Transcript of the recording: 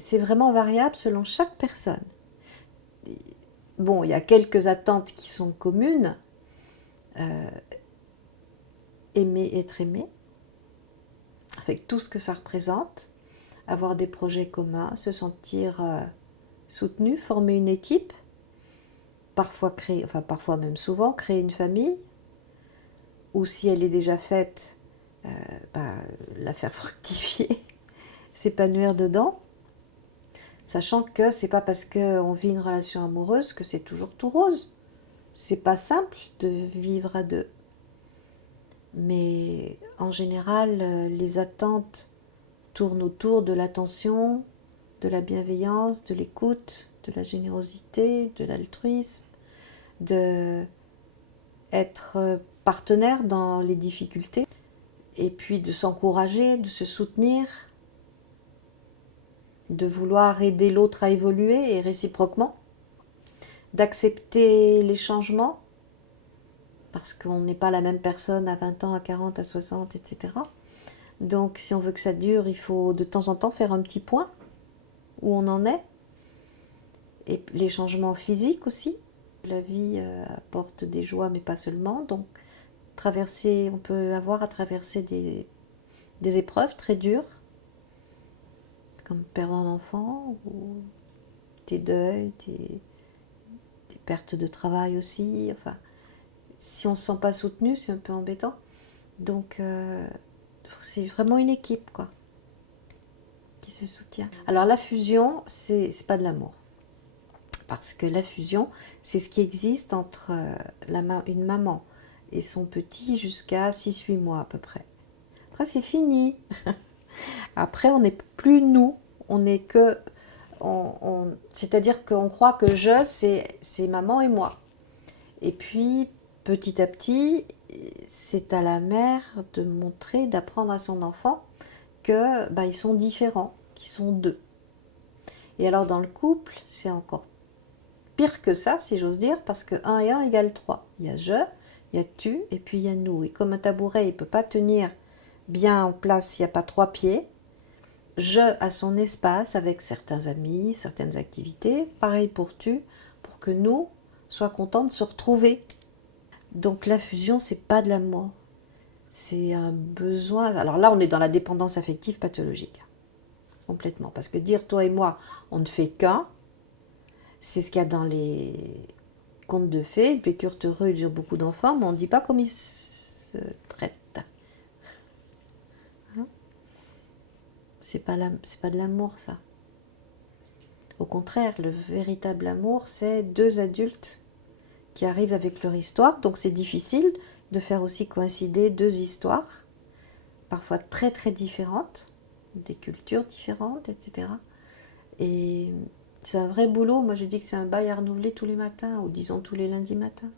c'est vraiment variable selon chaque personne. Bon, il y a quelques attentes qui sont communes. Aimer être aimé, avec tout ce que ça représente, avoir des projets communs, se sentir soutenu, former une équipe, parfois créer, enfin parfois même souvent, créer une famille, ou si elle est déjà faite, la faire fructifier, s'épanouir dedans, sachant que c'est pas parce qu'on vit une relation amoureuse que c'est toujours tout rose. C'est pas simple de vivre à deux. Mais en général, les attentes tournent autour de l'attention, de la bienveillance, de l'écoute, de la générosité, de l'altruisme, de être partenaire dans les difficultés, et puis de s'encourager, de se soutenir, de vouloir aider l'autre à évoluer et réciproquement, d'accepter les changements, parce qu'on n'est pas la même personne à 20 ans, à 40, à 60, etc. Donc si on veut que ça dure, il faut de temps en temps faire un petit point où on en est. Et les changements physiques aussi. La vie apporte des joies, mais pas seulement. Donc on peut avoir à traverser des épreuves très dures, comme perdre un enfant, ou des deuils, des pertes de travail aussi. Enfin, si on ne se sent pas soutenu, c'est un peu embêtant. Donc c'est vraiment une équipe, quoi, qui se soutient. Alors la fusion, c'est pas de l'amour. Parce que la fusion, c'est ce qui existe entre une maman et son petit jusqu'à 6-8 mois à peu près. Après, c'est fini. Après, on n'est plus nous. On n'est que... c'est-à-dire qu'on croit que c'est maman et moi. Et puis, petit à petit, c'est à la mère de montrer, d'apprendre à son enfant que ils sont différents, qu'ils sont deux. Et alors, dans le couple, c'est encore pire que ça, si j'ose dire, parce que 1 et 1 égale 3. Il y a je, il y a tu, et puis il y a nous. Et comme un tabouret, il ne peut pas tenir bien en place s'il n'y a pas 3 pieds, je a son espace avec certains amis, certaines activités. Pareil pour tu, pour que nous soient contents de se retrouver. Donc la fusion, c'est pas de l'amour. C'est un besoin. Alors là, on est dans la dépendance affective pathologique. Complètement. Parce que dire toi et moi, on ne fait qu'un, c'est ce qu'il y a dans les contes de fées. Les curent heureux, ils eurent beaucoup d'enfants, mais on ne dit pas comment ils se traitent. Hein? C'est pas de l'amour, ça. Au contraire, le véritable amour, c'est 2 adultes qui arrivent avec leur histoire. Donc c'est difficile de faire aussi coïncider 2 histoires, parfois très très différentes, des cultures différentes, etc. Et c'est un vrai boulot. Moi, je dis que c'est un bail à renouveler tous les matins, ou disons tous les lundis matins.